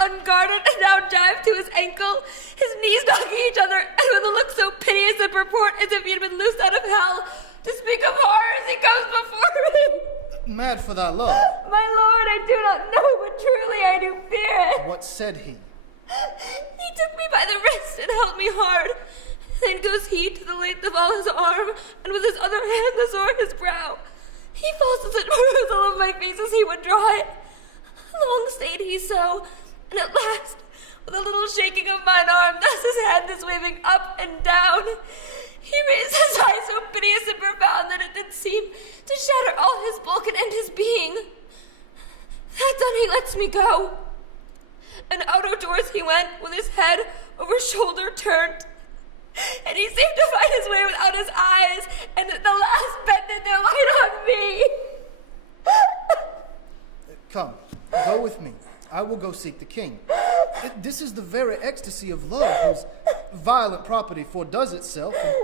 unguarded and now dived to his ankle, his knees knocking each other, and with a look so piteous and purport as if he had been loosed out of hell. To speak of horrors, he comes before me. Mad for thy love. My lord, I do not know, but truly I do fear it. What said he? He took me by the wrist and held me hard. Then goes he to the length of all his arm, and with his other hand the sword his brow. He falls such perusal of my face as he would draw it. Long stayed he so, and at last, with a little shaking of mine arm, thus his hand is waving up and down, he raised his eyes so piteous and profound that it did seem to shatter all his bulk and end his being. That done, he lets me go. And out of doors he went, with his head over shoulder turned. And he seemed to find his way without his eyes, and at the last bended their light on me. Come, go with me. I will go seek the king. This is the very ecstasy of love, whose violent property foredoes itself, and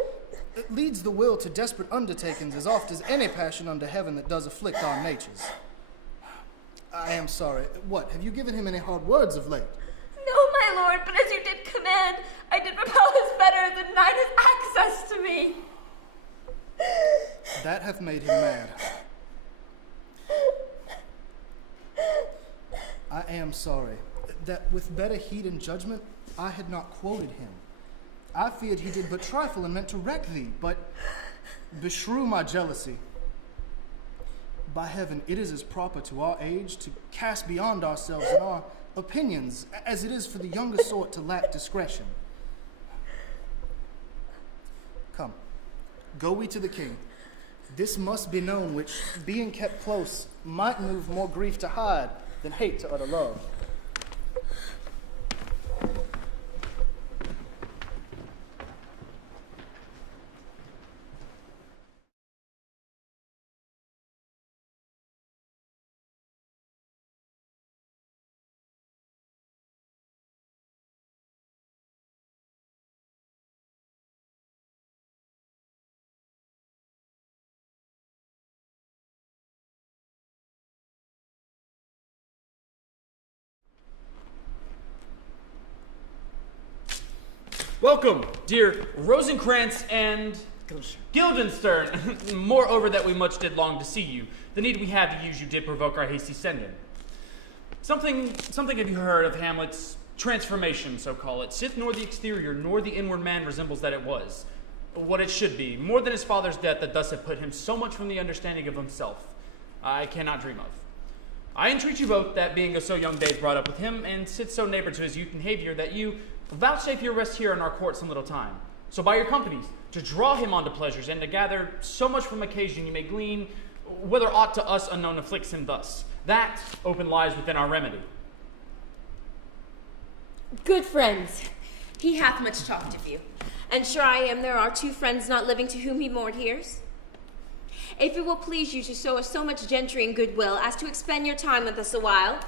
it leads the will to desperate undertakings as oft as any passion under heaven that does afflict our natures. I am sorry. What, have you given him any hard words of late? No, my lord, but as you did command, I did repel his fetters and denied his access to me. That hath made him mad. I am sorry that with better heed and judgment I had not quoted him. I feared he did but trifle and meant to wreck thee, but beshrew my jealousy. By heaven, it is as proper to our age to cast beyond ourselves in our opinions as it is for the younger sort to lack discretion. Come, go we to the king. This must be known, which, being kept close, might move more grief to hide than hate to utter love. Welcome, dear Rosencrantz and Guildenstern. Moreover, that we much did long to see you. The need we had to use you did provoke our hasty sending. Something have you heard of Hamlet's transformation, so call it? Sith nor the exterior, nor the inward man resembles that it was. What it should be, more than his father's death that thus had put him so much from the understanding of himself, I cannot dream of. I entreat you both that being of so young days brought up with him, and sit so neighbor to his youth and behavior, that you vouchsafe your rest here in our court some little time. So by your companies, to draw him onto pleasures, and to gather so much from occasion you may glean, whether aught to us unknown afflicts him thus. That open lies within our remedy. Good friends, he hath much talked of you. And sure I am there are two friends not living to whom he more adheres. If it will please you to show us so much gentry and goodwill as to expend your time with us a while,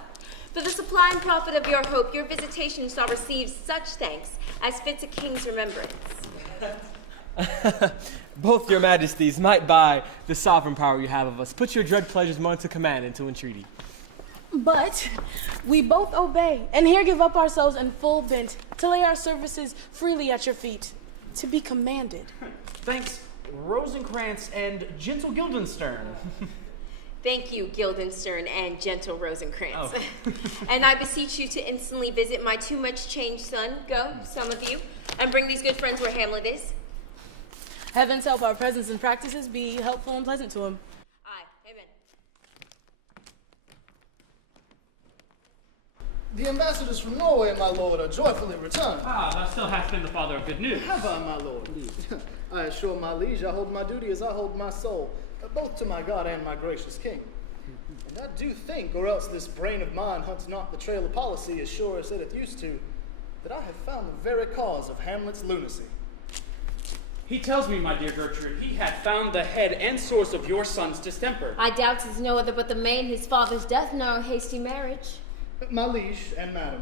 for the supply and profit of your hope, your visitation shall receive such thanks as fits a king's remembrance. Both your majesties might by the sovereign power you have of us put your dread pleasures more into command and to entreaty. But we both obey, and here give up ourselves in full bent to lay our services freely at your feet, to be commanded. Thanks, Rosencrantz and gentle Guildenstern. Thank you, Guildenstern and gentle Rosencrantz. Oh. And I beseech you to instantly visit my too much changed son. Go, some of you, and bring these good friends where Hamlet is. Heavens help our presence and practices be helpful and pleasant to him. Aye, amen. The ambassadors from Norway, my lord, are joyfully returned. Ah, thou still hast been the father of good news. Have I, my lord? I assure my liege, I hold my duty as I hold my soul, both to my God and my gracious king. And I do think, or else this brain of mine hunts not the trail of policy as sure as it used to, that I have found the very cause of Hamlet's lunacy. He tells me, my dear Gertrude, he hath found the head and source of your son's distemper. I doubt 'tis no other but the main his father's death nor a hasty marriage. My liege and madam,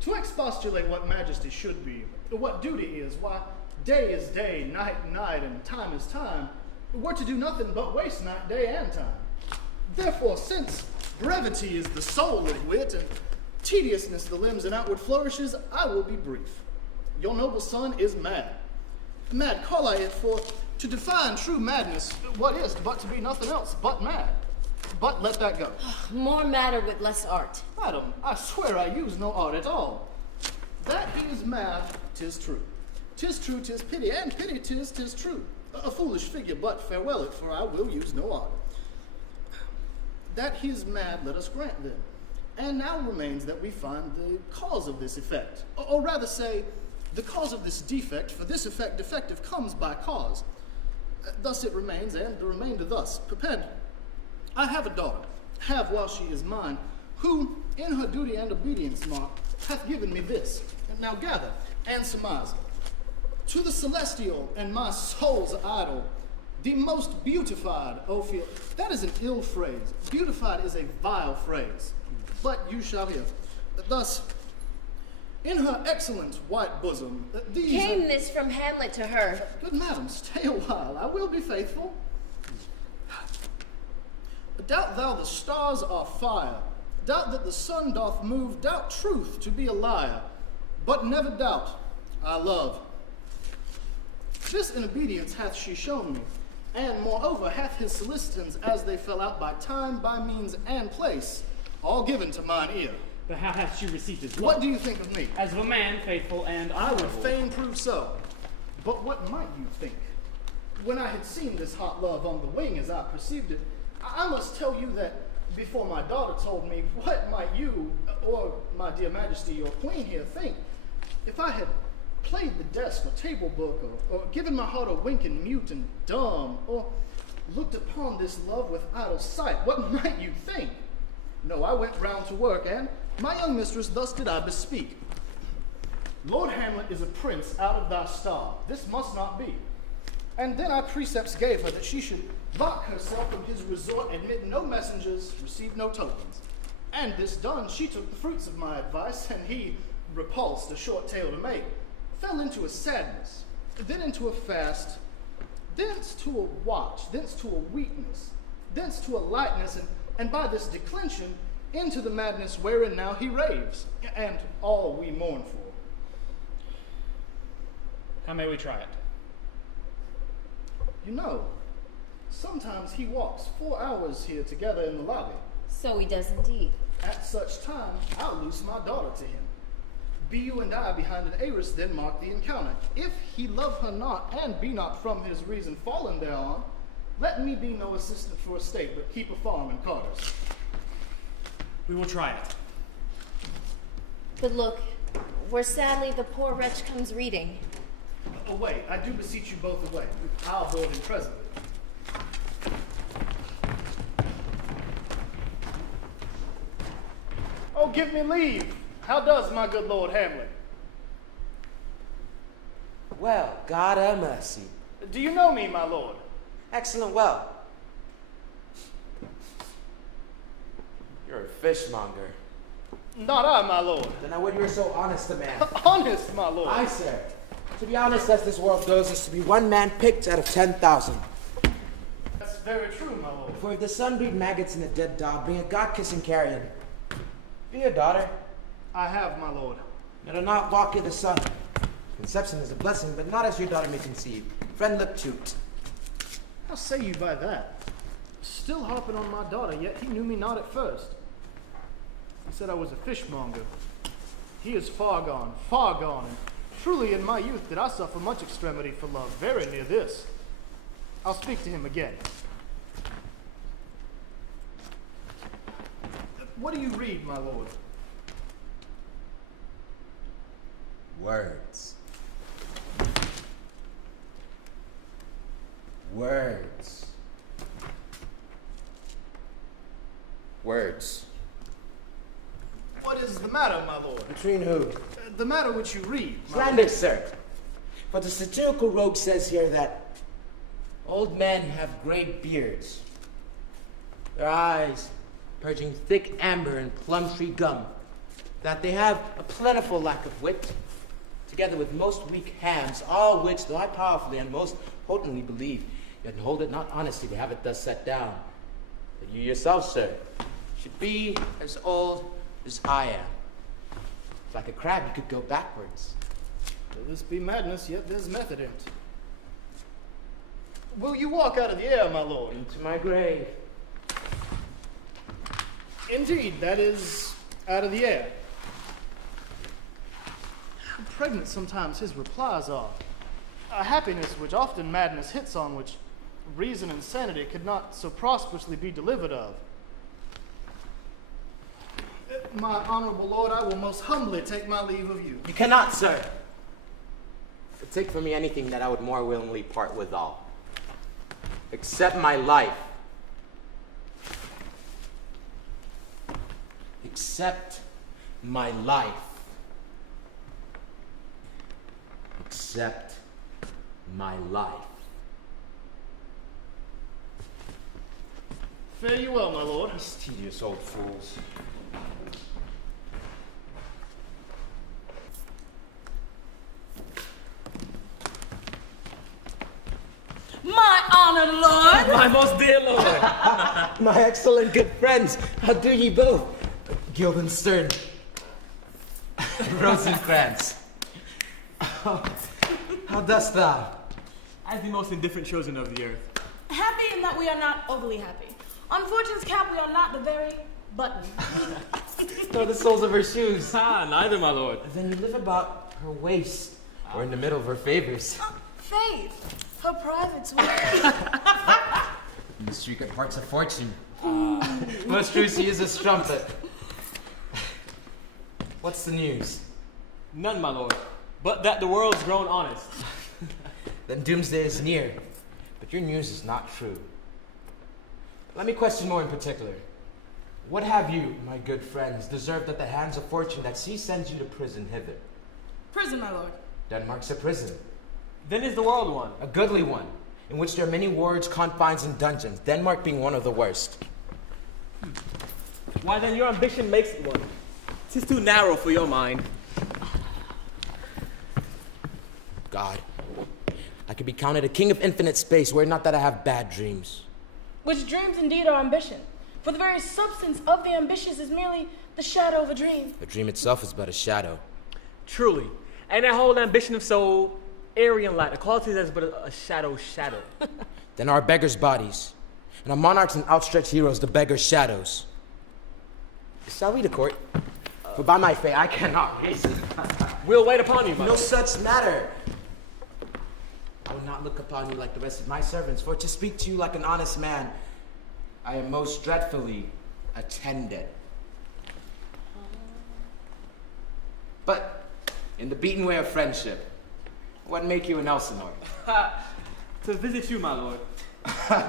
to expostulate what majesty should be, or what duty is, why, day is day, night, night, and time is time, we're to do nothing but waste night, day, and time. Therefore, since brevity is the soul of wit, and tediousness the limbs and outward flourishes, I will be brief. Your noble son is mad. Mad call I it, for to define true madness, what is but to be nothing else but mad? But let that go. More matter with less art. Madam, I swear I use no art at all. That he is mad, 'tis true. 'Tis true, 'tis pity, and pity 'tis true. A foolish figure, but farewell it, for I will use no art. That he is mad, let us grant then. And now remains that we find the cause of this effect. Or rather say, the cause of this defect, for this effect defective comes by cause. Thus it remains, and the remainder thus. Perpend, I have a daughter, have while she is mine, who, in her duty and obedience, mark, hath given me this. And now gather, and surmise. To the celestial and my soul's idol, the most beautified, O feel. That is an ill phrase. Beautified is a vile phrase. But you shall hear. Thus, in her excellent white bosom, these... Came this from Hamlet to her? Good madam, stay a while. I will be faithful. Doubt thou the stars are fire. Doubt that the sun doth move. Doubt truth to be a liar. But never doubt I love. This in obedience hath she shown me, and moreover hath his solicitants, as they fell out by time, by means, and place, all given to mine ear. But how hath she received his love? What do you think of me? As of a man faithful and I would honorable. fain prove so. But what might you think? When I had seen this hot love on the wing as I perceived it, I must tell you that before my daughter told me, what might you, or my dear majesty, your queen here, think, if I had played the desk or table book, or given my heart a wink and mute and dumb, or looked upon this love with idle sight, what might you think? No, I went round to work, and my young mistress thus did I bespeak. Lord Hamlet is a prince out of thy star. This must not be. And then I precepts gave her that she should lock herself from his resort, admit no messengers, receive no tokens. And this done, she took the fruits of my advice, and he, repulsed, a short tale to make, fell into a sadness, then into a fast, thence to a watch, thence to a weakness, thence to a lightness, and by this declension, into the madness wherein now he raves, and all we mourn for. How may we try it? You know, sometimes he walks 4 hours here together in the lobby. So he does indeed. At such time, I'll loose my daughter to him. Be you and I behind an arras, then mark the encounter. If he love her not, and be not from his reason fallen thereon, let me be no assistant for estate, but keep a farm and carters. We will try it. But look, where sadly the poor wretch comes reading. Away, I do beseech you both away. I'll board him presently. Oh, give me leave. How does my good Lord Hamlet? Well, God have mercy. Do you know me, my lord? Excellent well. You're a fishmonger. Not I, my lord. Then I would you were so honest a man. Honest, my lord. Aye, sir. To be honest, as this world goes, is to be one man picked out of 10,000. That's very true, my lord. For if the sun breed maggots in a dead dog, bring a God-kissing carrion. Be your daughter. I have, my lord. Let her not walk in the sun. Conception is a blessing, but not as your daughter may conceive. Friend Liptute. How say you by that? Still harping on my daughter, yet he knew me not at first. He said I was a fishmonger. He is far gone, and truly in my youth did I suffer much extremity for love, very near this. I'll speak to him again. What do you read, my lord? Words. Words. Words. What is the matter, my lord? Between who? The matter which you read, my Slander, sir. But the satirical rogue says here that old men have great beards, their eyes purging thick amber and plum tree gum, that they have a plentiful lack of wit, together with most weak hams, all which, though I powerfully and most potently believe, yet hold it not honesty to have it thus set down, that you yourself, sir, should be as old as I am. It's like a crab, you could go backwards. Though this be madness, yet there's method in it. Will you walk out of the air, my lord? Into my grave. Indeed, that is out of the air. How pregnant sometimes his replies are. A happiness which often madness hits on, which reason and sanity could not so prosperously be delivered of. My honorable lord, I will most humbly take my leave of you. You cannot, sir. But take from me anything that I would more willingly part withal. Except my life. Except my life. Except my life. Fare you well, my lord. These tedious old fools. My honored lord! My most dear lord. My excellent good friends, how do ye both? Guildenstern. Rosencrantz. How dost thou? As the most indifferent chosen of the earth. Happy in that we are not overly happy. On Fortune's cap, we are not the very button. Nor the soles of her shoes. Ah, neither, my lord. Then you live about her waist, or in the middle of her favors. Faith, her private's way. In the secret parts of fortune. Most true she is a strumpet. What's the news? None, my lord. But that the world's grown honest. Then doomsday is near. But your news is not true. Let me question more in particular. What have you, my good friends, deserved at the hands of fortune that she sends you to prison hither? Prison, my lord. Denmark's a prison. Then is the world one. A goodly one, in which there are many wards, confines, and dungeons, Denmark being one of the worst. Why then your ambition makes it one. 'Tis too narrow for your mind. God, I could be counted a king of infinite space, were it not that I have bad dreams. Which dreams indeed are ambition. For the very substance of the ambitious is merely the shadow of a dream. The dream itself is but a shadow. Truly. And that whole ambition of so airy and light, the quality that's but a shadow. Then our beggars' bodies, and our monarchs and outstretched heroes, the beggars' shadows. Shall we to court? For by my fate, I cannot reason. We'll wait upon you, my No lord. such matter. I will not look upon you like the rest of my servants, for to speak to you like an honest man, I am most dreadfully attended. But in the beaten way of friendship, what make you an Elsinore? To visit you, my lord.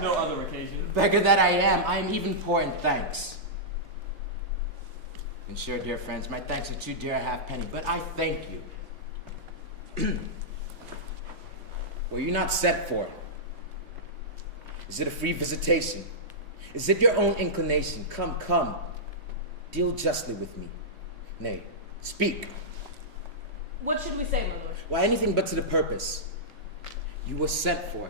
No other occasion. Beggar that I am even poor in thanks. And sure, dear friends, my thanks are too dear a halfpenny, but I thank you. Were you not sent for? Is it a free visitation? Is it your own inclination? Come. Deal justly with me. Nay, speak. What should we say, my lord? Why, anything but to the purpose. You were sent for,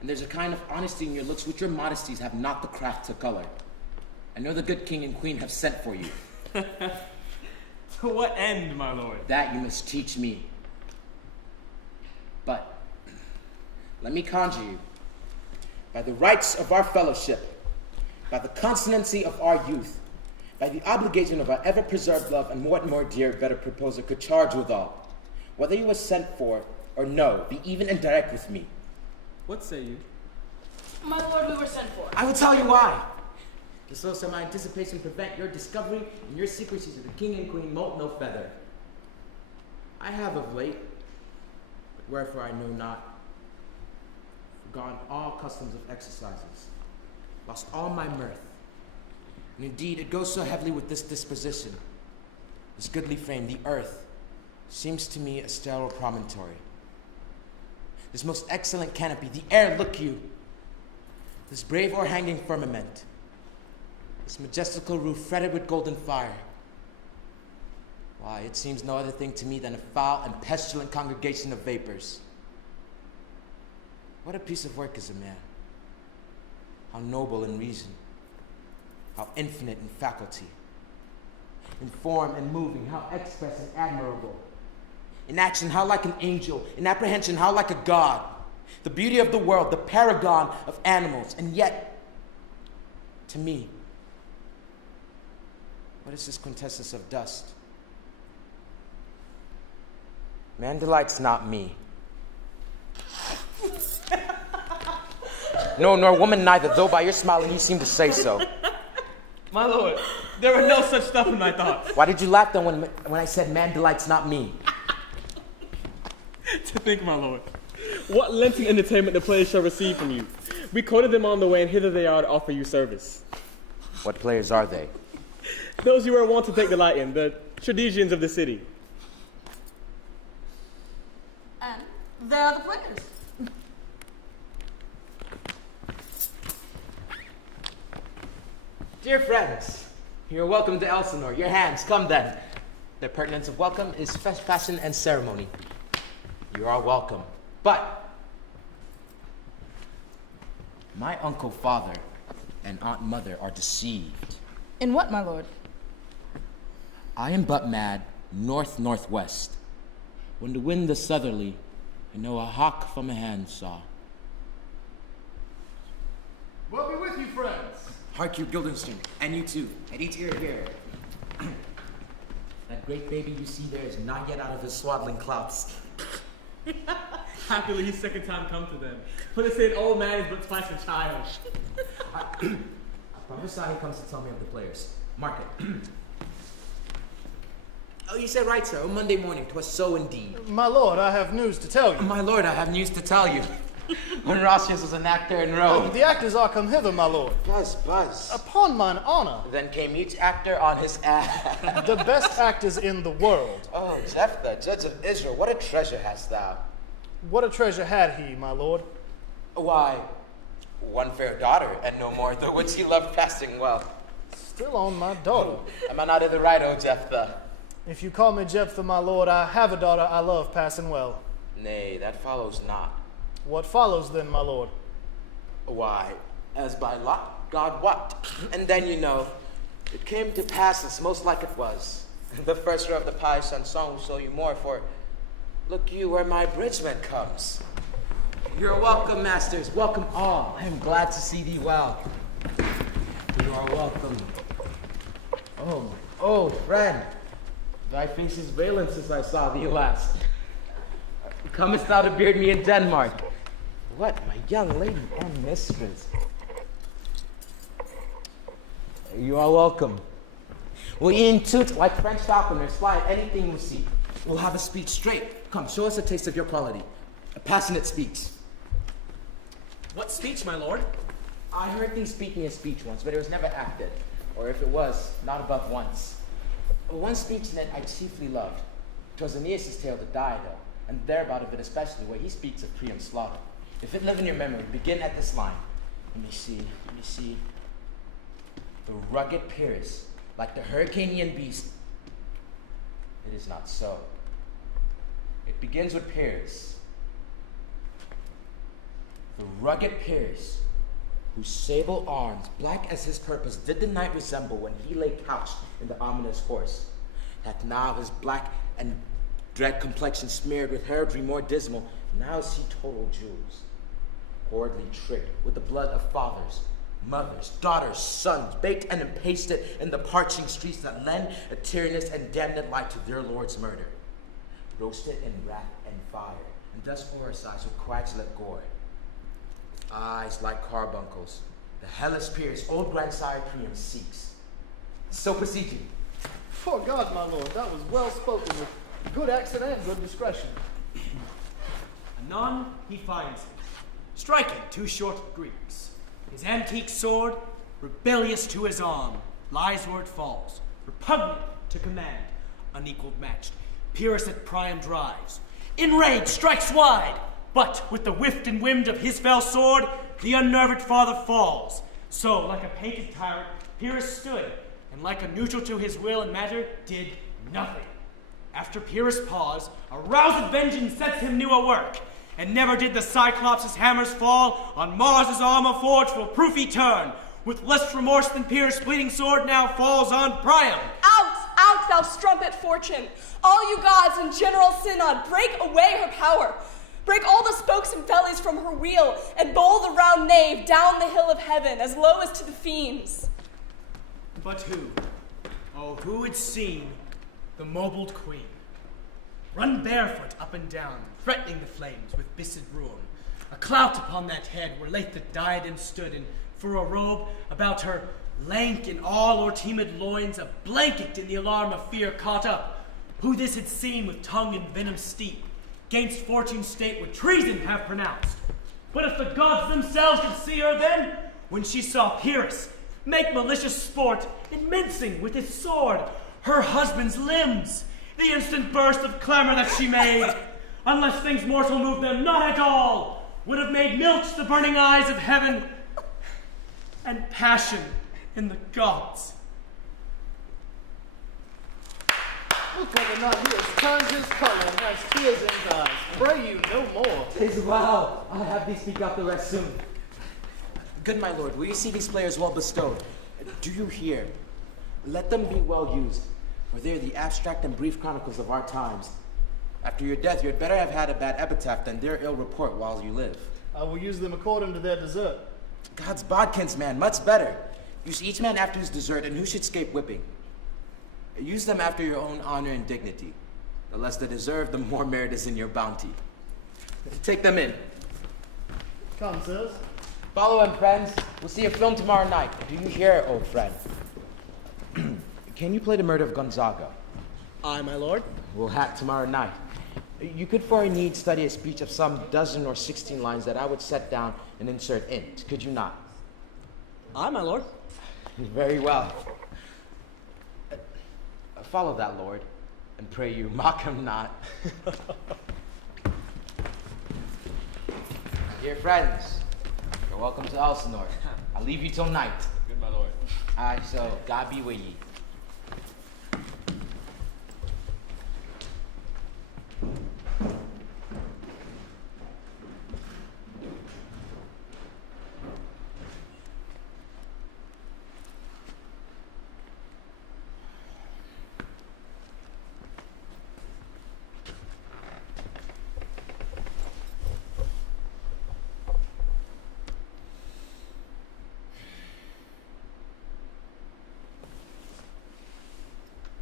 and there's a kind of honesty in your looks which your modesties have not the craft to color. I know the good king and queen have sent for you. To what end, my lord? That you must teach me. But let me conjure you, by the rights of our fellowship, by the constancy of our youth, by the obligation of our ever-preserved love, and more dear, better proposer could charge withal, whether you were sent for or no, be even and direct with me. What say you? My lord, we were sent for. I will tell you why. To so shall my anticipation prevent your discovery and your secrecies of the king and queen moult no feather. I have of late, but wherefore I know not, forgone all customs of exercises, lost all my mirth. And indeed, it goes so heavily with this disposition. This goodly frame, the earth, seems to me a sterile promontory. This most excellent canopy, the air, look you, this brave o'erhanging firmament, this majestical roof fretted with golden fire. Why, it seems no other thing to me than a foul and pestilent congregation of vapors. What a piece of work is a man. How noble in reason. How infinite in faculty. In form and moving, how express and admirable. In action, how like an angel. In apprehension, how like a god. The beauty of the world, the paragon of animals. And yet, to me, what is this quintessence of dust? Man delight's not me. No, nor woman neither, though by your smiling you seem to say so. My lord, there were no such stuff in my thoughts. Why did you laugh then when I said man delight's not me? To think, my lord, what Lenten entertainment the players shall receive from you. We quoted them on the way, and hither they are to offer you service. What players are they? Those you are wont to take delight in, the traditions of the city. And there are the players. Dear friends, you're welcome to Elsinore. Your hands, come then. The pertinence of welcome is fashion and ceremony. You are welcome. But my uncle father and aunt mother are deceived. In what, my lord? I am but mad north-northwest. When the wind is southerly, I know a hawk from a handsaw. Well be with you, friends. Hark you, Guildenstern, and you too, and each ear here. That great baby you see there is not yet out of his swaddling clouts. Happily his second time come to them. For they say an old man is but twice a child. I prophesy he comes to tell me of the players. Mark it. Oh, you said right, sir. Oh, Monday morning, 'twas so indeed. My lord, I have news to tell you. My lord, I have news to tell you. When Rossius was an actor in Rome. The actors are come hither, my lord. Buzz. Upon mine honor, Then came each actor on his ass. the best actors in the world. Oh, Jephthah, judge of Israel, what a treasure hast thou. What a treasure had he, my lord. Why, one fair daughter, and no more, the which he loved passing well. Still on my daughter. Am I not in the right, O Jephthah? If you call me Jephthah, my lord, I have a daughter I love passing well. Nay, that follows not. What follows then, my lord? Why, as by lot, God wot. And then you know, it came to pass as most like it was. The first row of the pious and song will show you more, for look you where my bridgeman comes. You're welcome, masters, welcome all. I am glad to see thee well. You are welcome. Oh, friend, thy face is veiling since I saw thee last. Comest thou to beard me in Denmark? What, my young lady and mistress? You are welcome. We'll eat toot like French falconers, fly at anything we see. We'll have a speech straight. Come, show us a taste of your quality. A passionate speech. What speech, my lord? I heard thee speaking a speech once, but it was never acted. Or if it was, not above once. One speech that I chiefly loved. 'Twas Aeneas' tale to die, though, and thereabout of it especially, where he speaks of Priam's slaughter. If it live in your memory, begin at this line. Let me see. The rugged Pyrrhus, like the Hyrcanian beast. It is not so. It begins with Pyrrhus. The rugged Pyrrhus, whose sable arms, black as his purpose, did the night resemble when he lay couched in the ominous horse, hath now his black and dread complexion smeared with heraldry more dismal, now is he total jewels, horridly tricked with the blood of fathers, mothers, daughters, sons, baked and empasted in the parching streets that lend a tyrannous and damned light to their lord's murder, roasted in wrath and fire, and thus oracized with coagulate gore. Eyes like carbuncles, the hellish Pyrrhus, old grandsire Priam seeks. So proceed you. For God, my lord, that was well spoken with good accent and good discretion. Anon he finds him, striking 2 short Greeks. His antique sword, rebellious to his arm, lies where it falls, repugnant to command, unequaled matched. Pyrrhus at Priam drives, enraged strikes wide, but with the whift and wind of his fell sword, the unnerved father falls. So, like a painted tyrant, Pyrrhus stood, and like a neutral to his will and matter, did nothing. After Pyrrhus' pause, a roused vengeance sets him new a work, and never did the Cyclops' hammers fall on Mars' armor forged for proof etern. With less remorse than Pyrrhus' bleeding sword now falls on Priam. Out! out, thou strumpet fortune! All you gods in general synod, break away her power! Break all the spokes and bellies from her wheel, and bowl the round nave down the hill of heaven, as low as to the fiends. But who, oh, who had seen the mobled queen run barefoot up and down, threatening the flames with bissed ruin? A clout upon that head where late the diadem stood, and for a robe about her lank in all or timid loins, a blanket in the alarm of fear caught up. Who this had seen with tongue in venom steep, gainst fortune's state would treason have pronounced. But if the gods themselves could see her then, when she saw Pyrrhus make malicious sport in mincing with his sword her husband's limbs, the instant burst of clamor that she made, unless things mortal moved them not at all, would have made milch the burning eyes of heaven, and passion in the gods. Look whether not he has turned his color and has tears in his eyes. Pray you no more. 'Tis well. I'll have thee speak out the rest soon. Good my lord, will you see these players well bestowed? Do you hear? Let them be well used, for they are the abstract and brief chronicles of our times. After your death, you had better have had a bad epitaph than their ill report while you live. I will use them according to their desert. God's bodkins, man, much better. Use each man after his desert, and who should escape whipping? Use them after your own honor and dignity. The less they deserve, the more merit is in your bounty. Take them in. Come, sirs. Follow him, friends. We'll see a film tomorrow night. Do you hear, old friend? Can you play the murder of Gonzaga? Aye, my lord. We'll hack tomorrow night. You could for a need study a speech of some 12 or 16 lines that I would set down and insert in. Could you not? Aye, my lord. Very well. Follow that, Lord, and pray you mock him not. Dear friends, you're welcome to Elsinore. I'll leave you till night. Good, my lord. Aye, so God be with ye.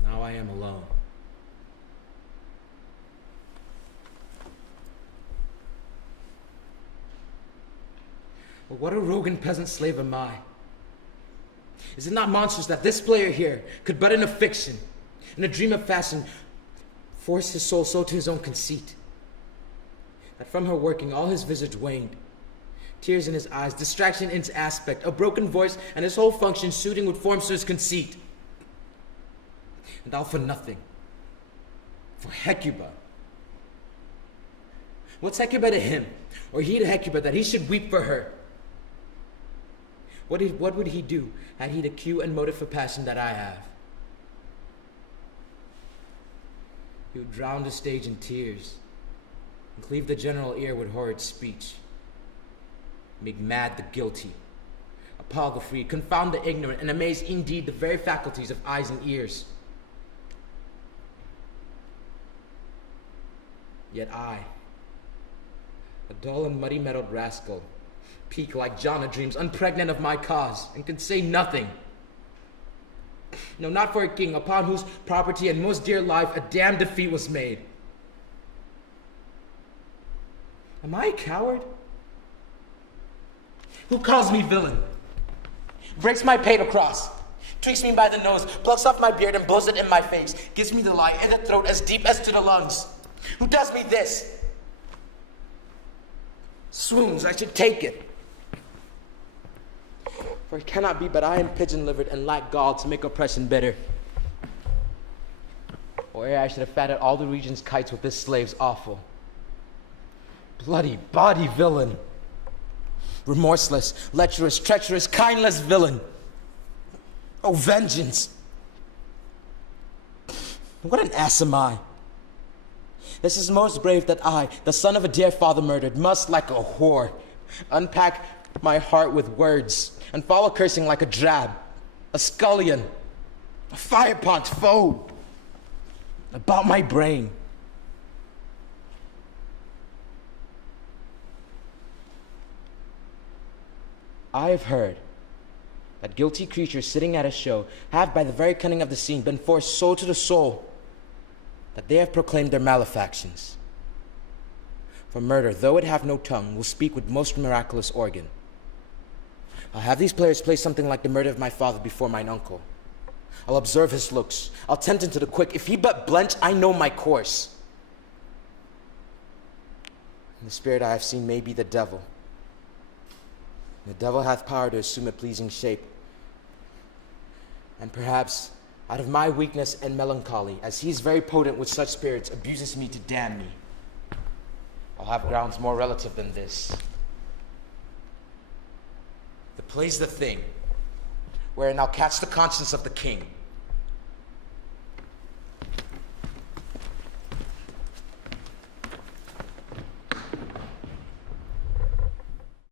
Now I am alone. But what a rogue and peasant slave am I? Is it not monstrous that this player here could but in a fiction, in a dream of fashion, force his soul so to his own conceit, that from her working all his visage waned, tears in his eyes, distraction in his aspect, a broken voice, and his whole function suiting with forms to his conceit. And all for nothing. For Hecuba. What's Hecuba to him? Or he to Hecuba that he should weep for her? What would he do had he the cue and motive for passion that I have? He would drown the stage in tears and cleave the general ear with horrid speech. Make mad the guilty, appall the free, confound the ignorant, and amaze indeed the very faculties of eyes and ears. Yet I, a dull and muddy-mettled rascal, peak like John of dreams, unpregnant of my cause, and can say nothing. No, not for a king upon whose property and most dear life a damned defeat was made. Am I a coward? Who calls me villain? Breaks my pate across, tweaks me by the nose, plucks off my beard and blows it in my face, gives me the lie in the throat as deep as to the lungs. Who does me this? Swoons, I should take it. For it cannot be but I am pigeon-livered and lack gall to make oppression bitter. Or ere I should have fatted all the region's kites with this slave's awful. Bloody body villain. Remorseless, lecherous, treacherous, kindless villain. Oh, vengeance. What an ass am I. This is most brave that I, the son of a dear father murdered, must, like a whore, unpack my heart with words and follow cursing like a drab, a scullion, a firepot foe. about my brain. I have heard that guilty creatures sitting at a show have, by the very cunning of the scene, been forced so to the soul that they have proclaimed their malefactions. For murder, though it have no tongue, will speak with most miraculous organ. I'll have these players play something like the murder of my father before mine uncle. I'll observe his looks. I'll tempt him to the quick. If he but blench, I know my course. And the spirit I have seen may be the devil. The devil hath power to assume a pleasing shape. And perhaps, out of my weakness and melancholy, as he is very potent with such spirits, abuses me to damn me. I'll have grounds more relative than this. The play's the thing, wherein I'll catch the conscience of the king,